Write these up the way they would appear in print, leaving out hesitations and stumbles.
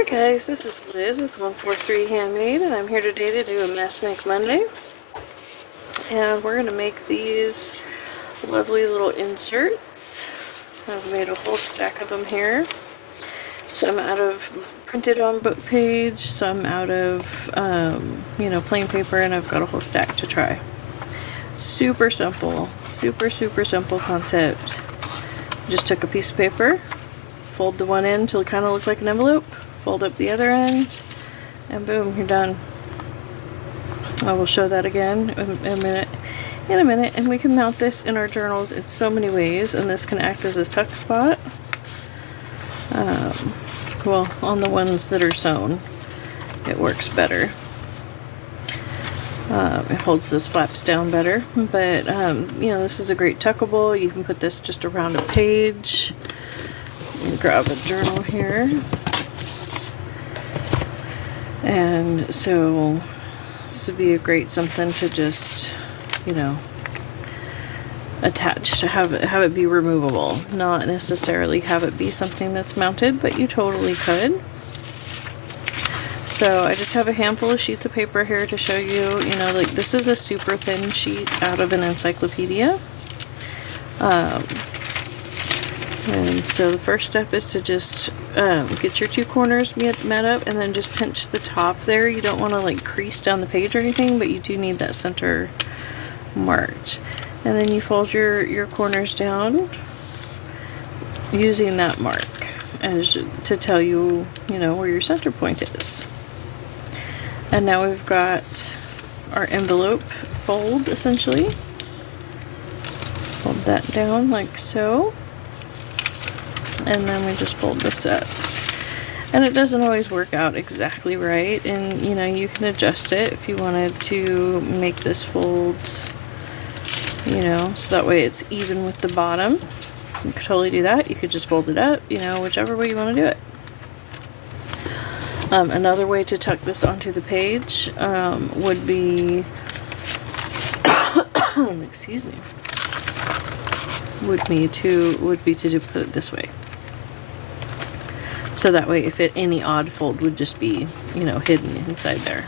Hi guys, this is Liz with 143 Handmade, and I'm here today to do a Mess Make Monday. And we're going to make these lovely little inserts. I've made a whole stack of them here. Some out of printed on book page, some out of, plain paper, and I've got a whole stack to try. Super simple, super simple concept. Just took a piece of paper, fold the one end till it kind of looked like an envelope, fold up the other end, and boom, you're done. I will show that again in a minute, and we can mount this in our journals in so many ways, and this can act as a tuck spot. Well, on the ones that are sewn, it works better. It holds those flaps down better, but this is a great tuckable. You can put this just around a page. Grab a journal here, and so this would be a great something to just attach, to have it be removable, not necessarily have it be something that's mounted, but you totally could. So I just have a handful of sheets of paper here to show you, like this is a super thin sheet out of an encyclopedia. And so the first step is to just get your two corners met up, and then just pinch the top there. You don't want to like crease down the page or anything, but you do need that center marked. And then you fold your corners down using that mark as to tell you, where your center point is. And now we've got our envelope fold, essentially. Fold that down like so. And then we just fold this up. And it doesn't always work out exactly right, and you can adjust it if you wanted to make this fold, so that way it's even with the bottom. You could totally do that. You could just fold it up, whichever way you want to do it. Another way to tuck this onto the page would be excuse me, would be to put it this way. So that way, if any odd fold would just be, hidden inside there.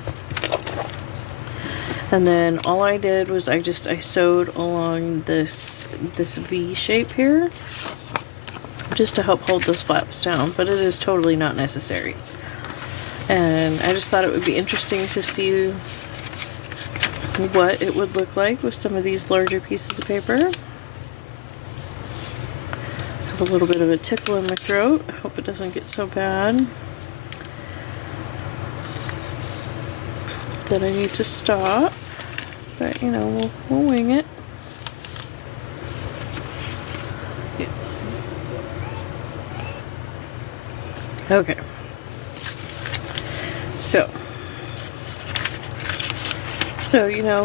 And then all I did was I sewed along this V shape here, just to help hold those flaps down, but it is totally not necessary. And I just thought it would be interesting to see what it would look like with some of these larger pieces of paper. A little bit of a tickle in my throat. I hope it doesn't get so bad that I need to stop, but we'll wing it. Yeah. Okay, so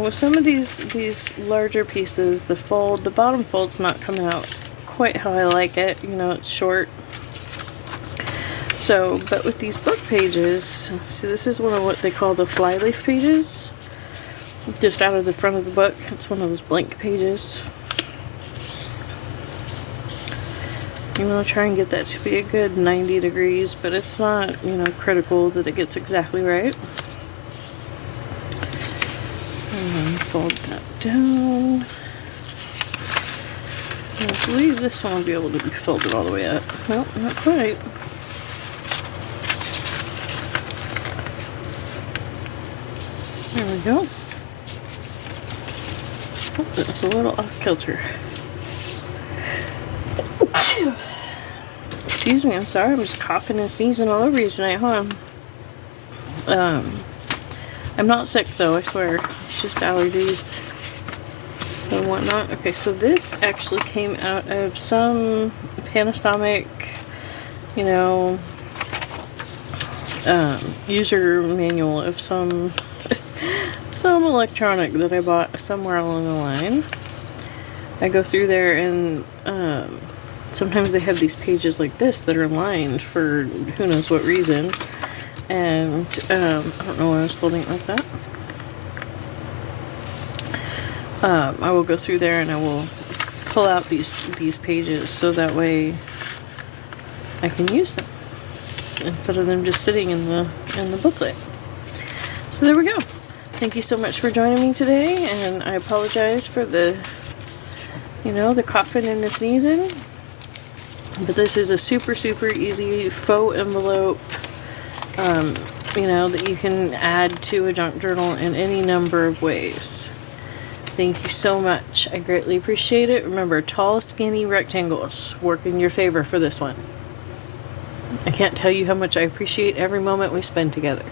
with some of these larger pieces, the bottom fold's not coming out quite how I like it. It's short. So, but with these book pages, see, this is one of what they call the flyleaf pages. Just out of the front of the book, it's one of those blank pages. You want to try and get that to be a good 90 degrees, but it's not, critical that it gets exactly right. And then fold that down. I believe this one will be able to be folded all the way up. Nope, not quite. There we go. Oh, that's a little off kilter. Excuse me, I'm sorry. I'm just coughing and sneezing all over you tonight, huh? I'm not sick though, I swear. It's just allergies and whatnot. Okay, so this actually came out of some Panasonic, user manual of some electronic that I bought somewhere along the line. I go through there, and sometimes they have these pages like this that are lined for who knows what reason, and I don't know why I was folding it like that. I will go through there and I will pull out these pages so that way I can use them. instead of them just sitting in the booklet. So there we go. Thank you so much for joining me today, and I apologize for the, you know, the coughing and the sneezing. But this is a super easy faux envelope, you know, that you can add to a junk journal in any number of ways. Thank you so much. I greatly appreciate it. Remember, tall, skinny rectangles work in your favor for this one. I can't tell you how much I appreciate every moment we spend together.